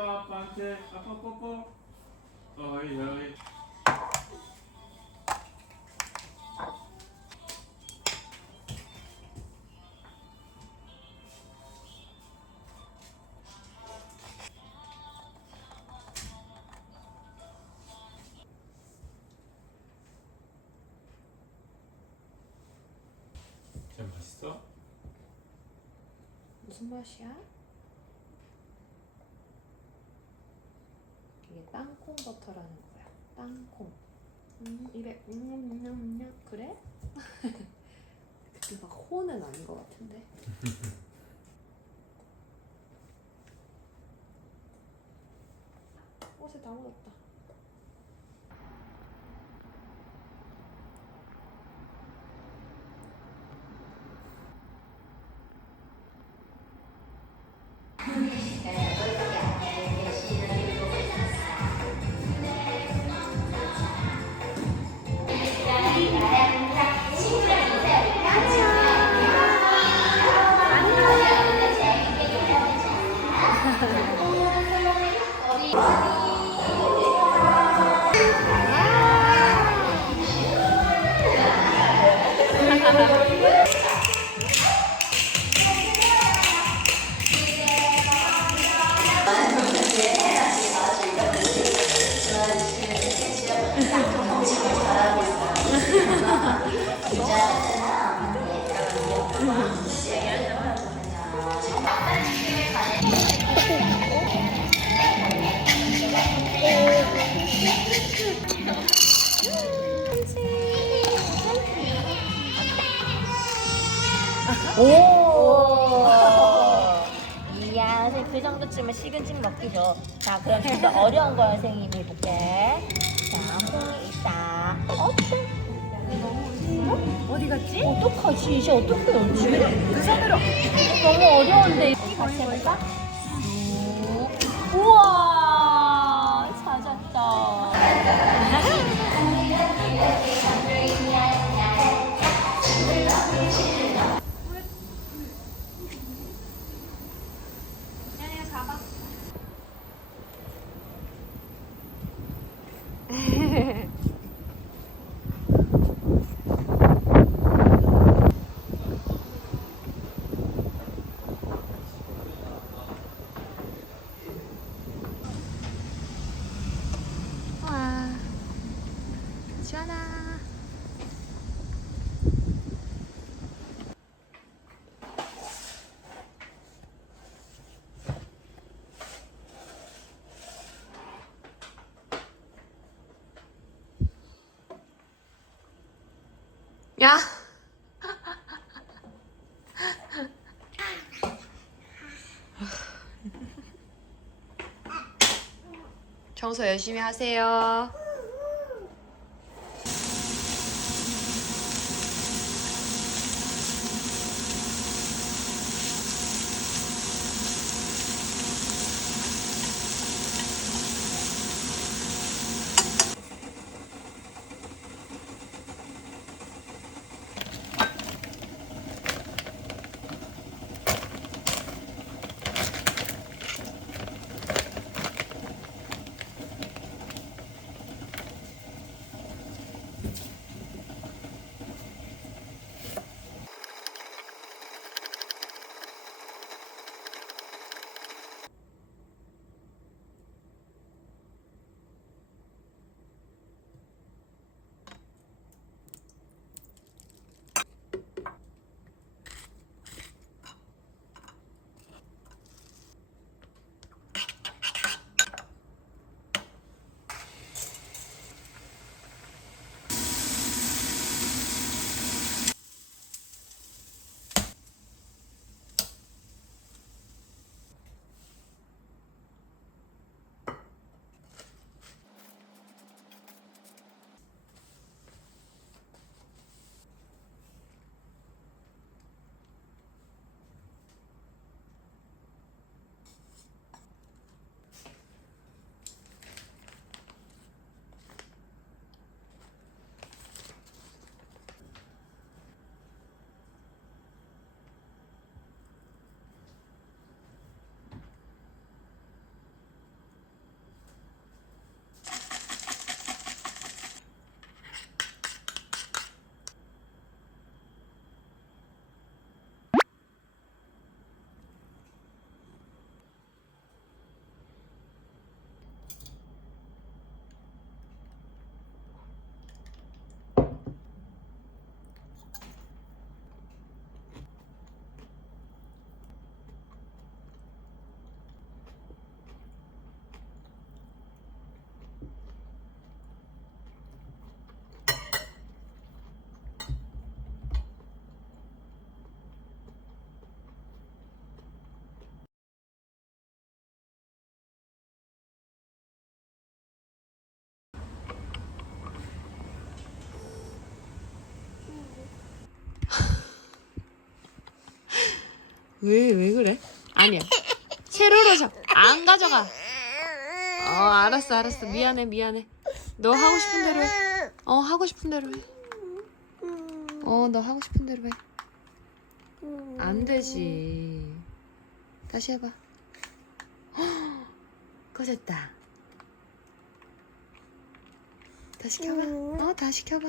와 아빠한테 아빠 뽀뽀 어이 어이 진짜 맛있어? 무슨 맛이야? 이게 땅콩 버터라는 거야. 땅콩. 음, 입에 음냠냠냠 그래? 그게 막 호는 아닌 것 같은데. 옷에 다 묻었다. 어려운 거 선생님이 해볼게. 자, 콩이 있다. 어? 어? 어디 갔지? 어떡하지? 이제 어떻게 열지? 그 손으로. 너무 어려운데. 야. 청소 열심히 하세요. 왜, 왜 그래? 아니야. 세로로 잡. 안 가져가. 어, 알았어, 알았어. 미안해, 미안해. 너 하고 싶은 대로 해. 어, 하고 싶은 대로 해. 어, 너 하고 싶은 대로 해. 안 되지. 다시 해봐. 헉, 꺼졌다. 다시 켜봐. 어, 다시 켜봐.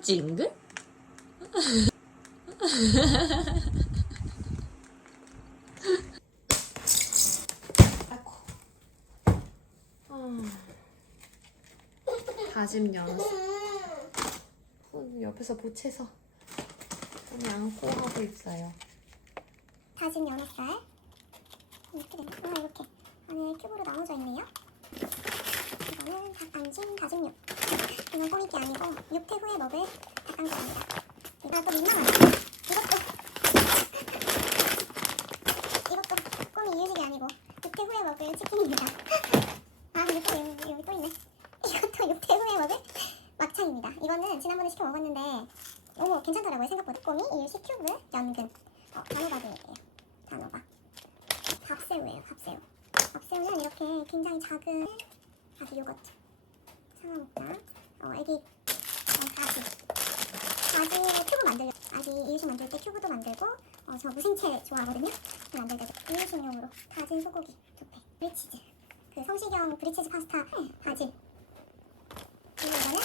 그치, 인근? 아이고. 아. 다짐 연습. 손 옆에서 보채서 손이 안고 하고 있어요. 다진 연어살 이렇게 되나? 아 이렇게 안에 큐브로 나눠져 있네요 이거는 닭안진 다진 육 이건 꼬미기 아니고 육퇴 후에 먹을 닭강정입니다 이것도 민망하네 이것도 이것도 꼬미 이유식이 아니고 육퇴 후에 먹을 치킨입니다 아 근데 또 여기, 여기 또 있네 이것도 육퇴 후에 먹을 막창입니다 이거는 지난번에 시켜 먹었는데 오 괜찮더라고요 생각보다 꼬미 이유식 큐브 연근 어, 단호박이에요 단호박 밥새우예요 밥새우 밥새우는 이렇게 굉장히 작은 아기 요거트 상하목장 어, 애기 어, 가지 가지 큐브 만들려 아기 이유식 만들 때 큐브도 만들고 어, 저 무생채 좋아하거든요 그 만들 때 이유식용으로 다진 소고기 두팩 브리치즈 그 성시경 브리치즈 파스타 바질 그리고 이거는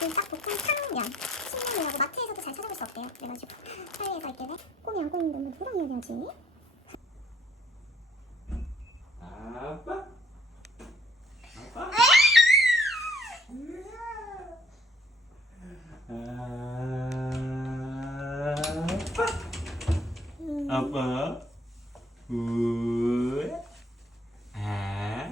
그딱 볶음 탕면 신면이라고 마트에서도 잘 찾아볼 수 없대요 그래가지고 사이에서 있길래 꼬미 안 꼬미인데 뭐 누구랑? 아빠? 아빠? 아빠? 아빠? 우 아.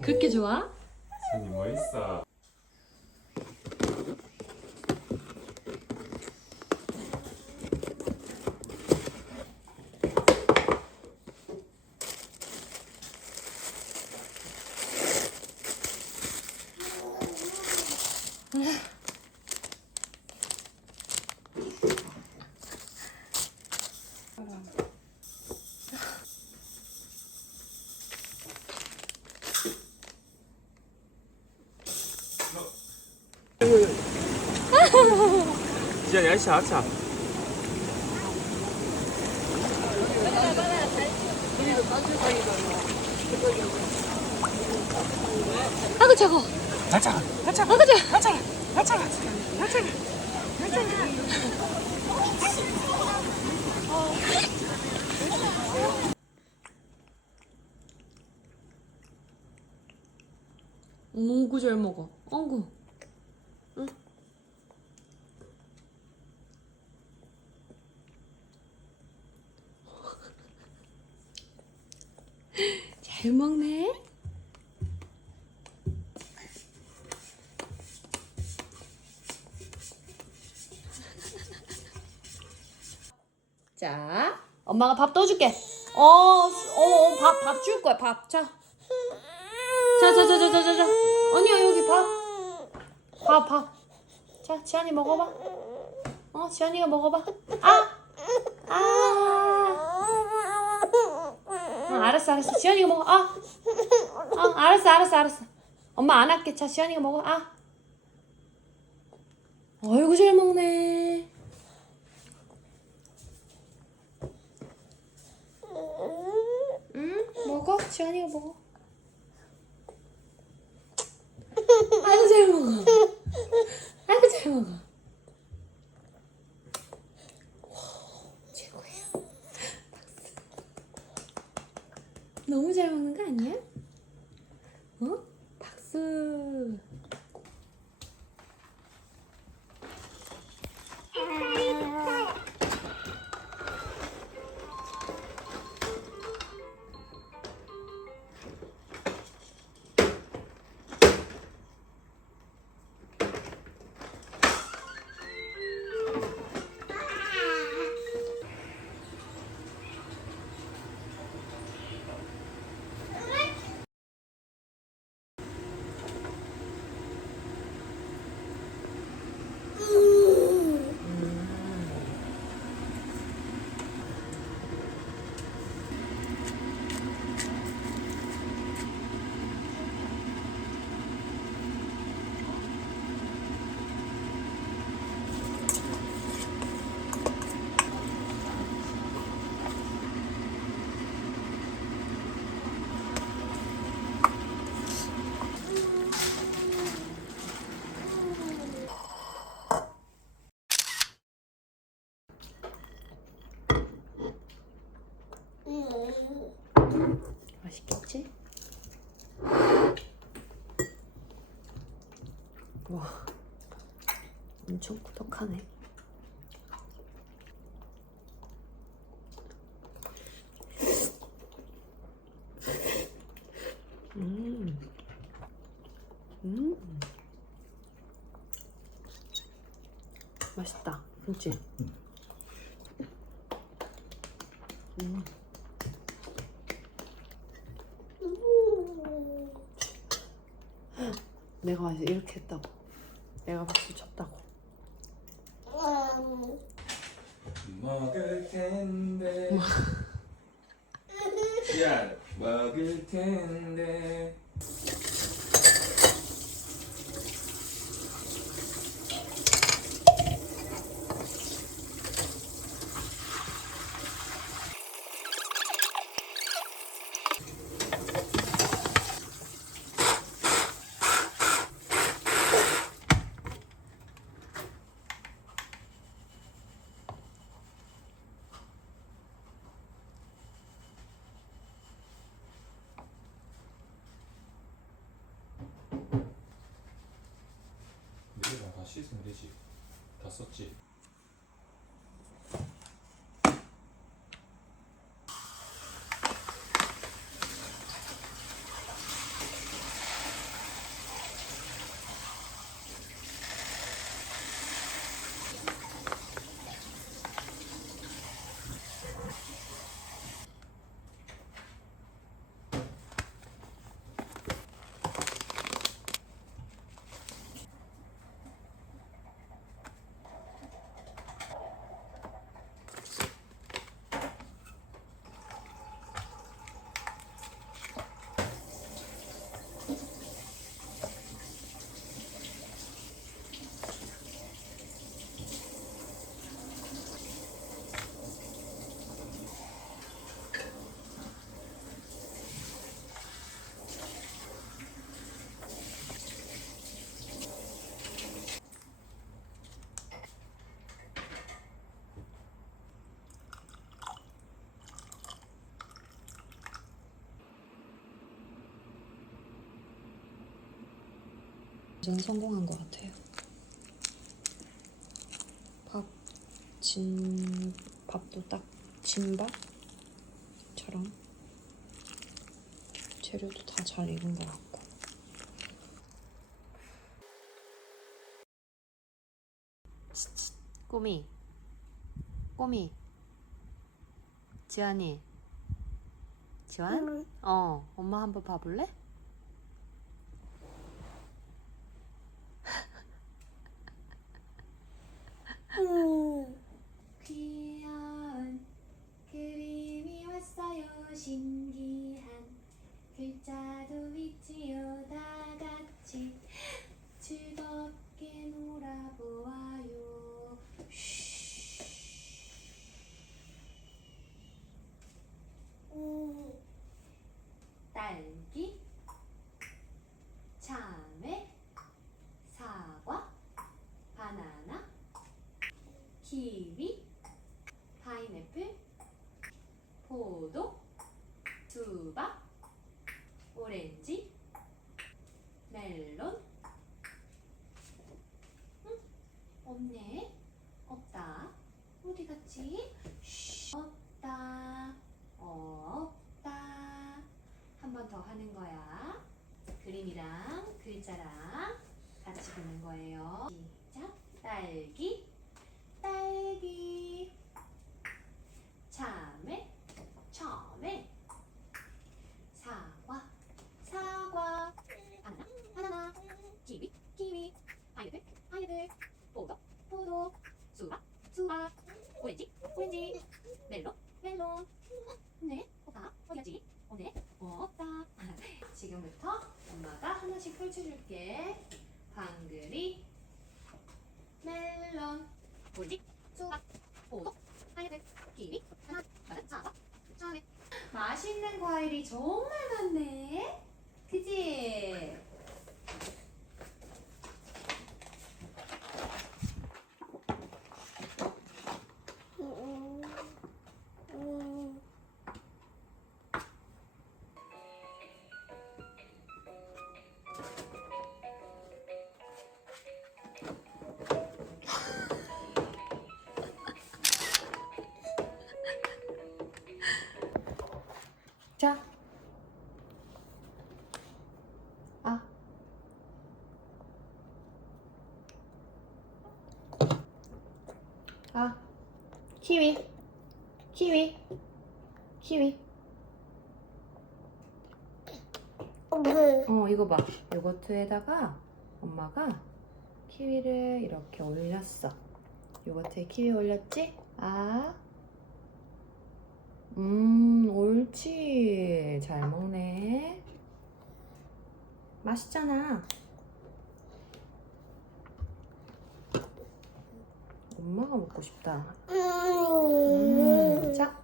그렇게 좋아? 손이 뭐 있어? 지안이 아차. 아그 저거. 아차. 아차. 아그 저. 아차. 아차. 아차. 오구 잘 먹어. 어구. 잘 먹네. 자, 엄마가 밥 떠줄게. 어, 어, 밥, 밥 줄 거야, 밥. 자. 자, 자, 자, 자, 자, 자, 자. 아니야, 여기 밥, 밥. 자, 지안이 먹어봐. 어, 지안이가 먹어봐. 아! 아! 응, 알았어, 알았어. 지안이가 먹어. 아! 어, 알았어, 알았어, 알았어. 엄마 안 할게. 자, 지안이가 먹어. 아! 어이구, 잘 먹네. 응? 먹어? 지안이가 먹어. 아이고, 잘 먹어. 아이고, 잘 먹어. 최고예요. 박수. 너무 잘 먹는 거 아니야? 어? 박수. 꾸덕하네. 음, 음, 맛있다, 그렇지? 음. 내가 이렇게 했다고. 내가 박수 쳤다고. 먹을 텐데. 야, 먹을 텐데. 씻으면 되지. 다 썼지. 저는 성공한 것 같아요. 밥, 진, 밥도 딱 진밥처럼 재료도 다 잘 익은 것 같고. 꼬미, 꼬미, 지안이, 지안? 어, 엄마 한번 봐볼래? 멜론. 응? 없네. 없다. 어디 갔지? 쉬. 없다. 없다. 한 번 더 하는 거야. 그림이랑 글자랑 같이 그는 거예요. 시작. 딸기. 딸기. 참외. 참외. 사과. 사과. 바나나. 바나나. 키위. 키위. 파인애플. 파인애플. 포도. 포도. 수박. 수박. 오렌지. 오렌지. 멜론. 멜론. 네. 없다. 어디 갔지? 오네. 없다. 지금부터 엄마가 하나씩 펼쳐줄게. 방글이. 키위. 키위. 키위. 어, 이거 봐. 요거트에다가 엄마가 키위를 이렇게 올렸어. 요거트에 키위 올렸지? 아. 음, 옳지. 잘 먹네. 맛있잖아. 엄마가 먹고 싶다. 음, 자.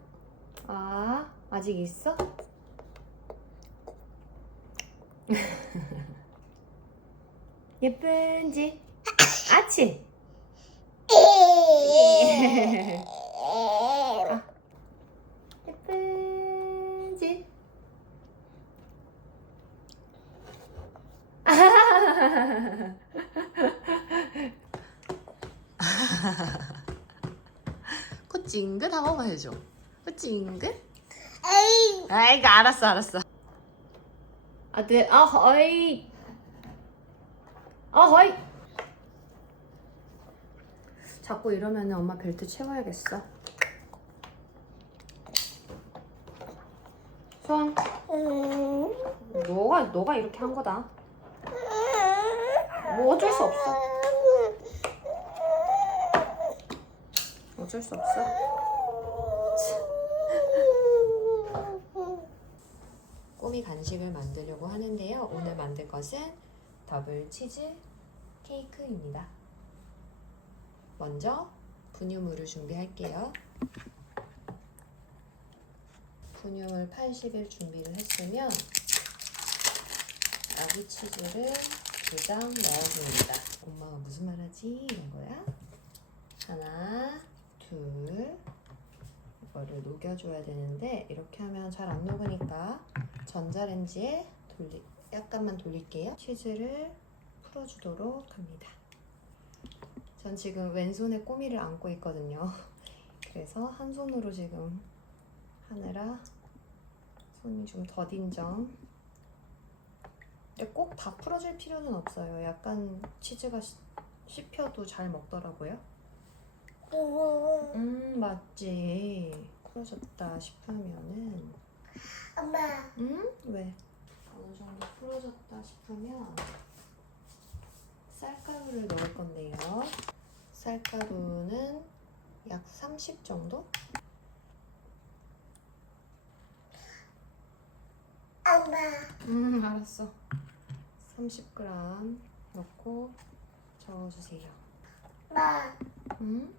아, 아직 있어? 예쁜지? 아치? 예쁜지? 코 찡긋 한 번만 해줘. 코 찡긋? 아이고 알았어 알았어. 아들 아허이 아허이 자꾸 이러면 엄마 벨트 채워야겠어. 손 너가 너가 이렇게 한 거다. 뭐 어쩔 수 없어. 어쩔 수 없어. 꼬미 간식을 만들려고 하는데요. 오늘 만들 것은 더블 치즈 케이크입니다. 먼저 분유물을 준비할게요. 분유물 80일 준비를 했으면 아기 치즈를 두 장 넣어줍니다. 엄마가 무슨 말 하지? 이런 거야? 하나, 둘. 이거를 녹여줘야 되는데 이렇게 하면 잘 안 녹으니까 전자레인지에 돌리, 약간만 돌릴게요. 치즈를 풀어주도록 합니다. 전 지금 왼손에 꼬미를 안고 있거든요. 그래서 한 손으로 지금 하느라 손이 좀 더딘 점. 근데 꼭 다 풀어줄 필요는 없어요. 약간 치즈가 시- 씹혀도 잘 먹더라고요. 음 맞지. 풀어졌다 싶으면은 엄마 응? 왜? 어느 정도 풀어졌다 싶으면 쌀가루를 넣을 건데요. 쌀가루는 약 30 정도? 엄마 음, 알았어. 30g 넣고 저어주세요. 엄마 음?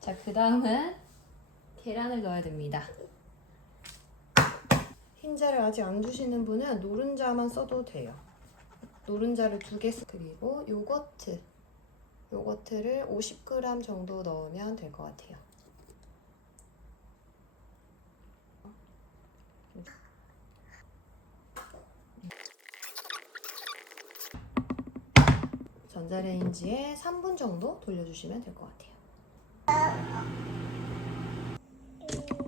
자, 그 다음은 계란을 넣어야 됩니다. 흰자를 아직 안 주시는 분은 노른자만 써도 돼요. 노른자를 두개 쓰. 그리고 요거트. 요거트를 50g 정도 넣으면 될 것 같아요. 전자레인지에 3분 정도 돌려주시면 될 것 같아요.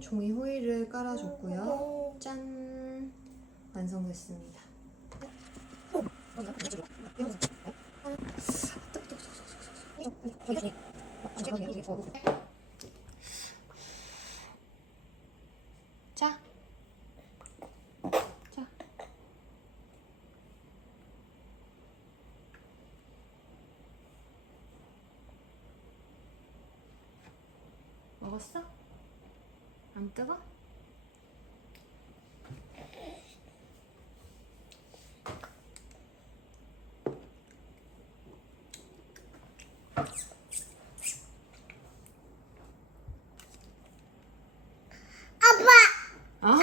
종이 호일을 깔아줬고요. 짠! 완성됐습니다. 자. 자. 먹었어? 안 뜨거? 아빠! 어?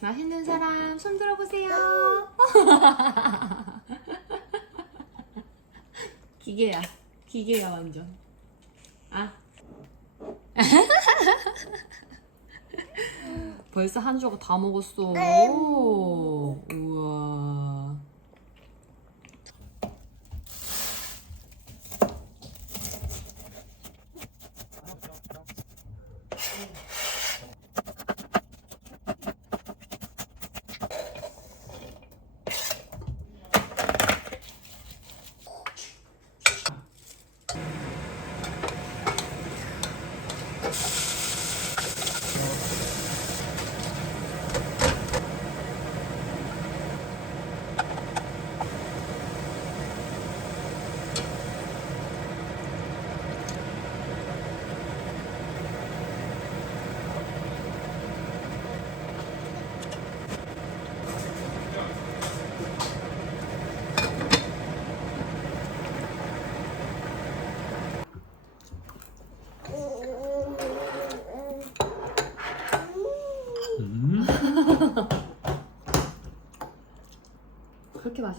맛있는 사람 손 들어보세요. 기계야, 기계야 완전. 벌써 한 조각 다 먹었어. 우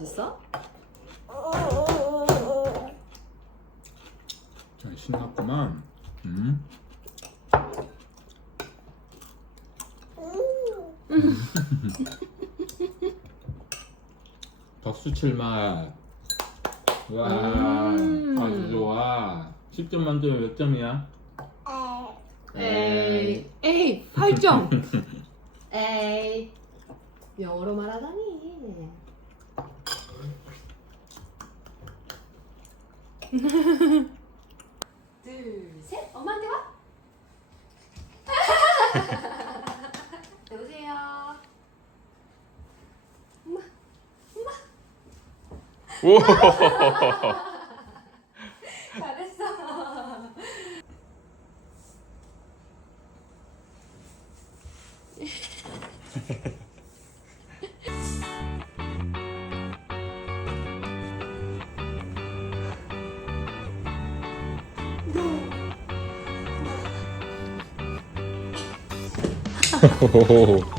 맛있어? 잘 신났구만. 음. 덕수 칠 맛. 와, 음. 아주 좋아. 10점 만점에 몇 점이야? 에이, 에이, 8점. 에이, 영어로 말하다니. 둘, 셋, 엄마한테 와. 여보세요. 오. 잘했어. 오.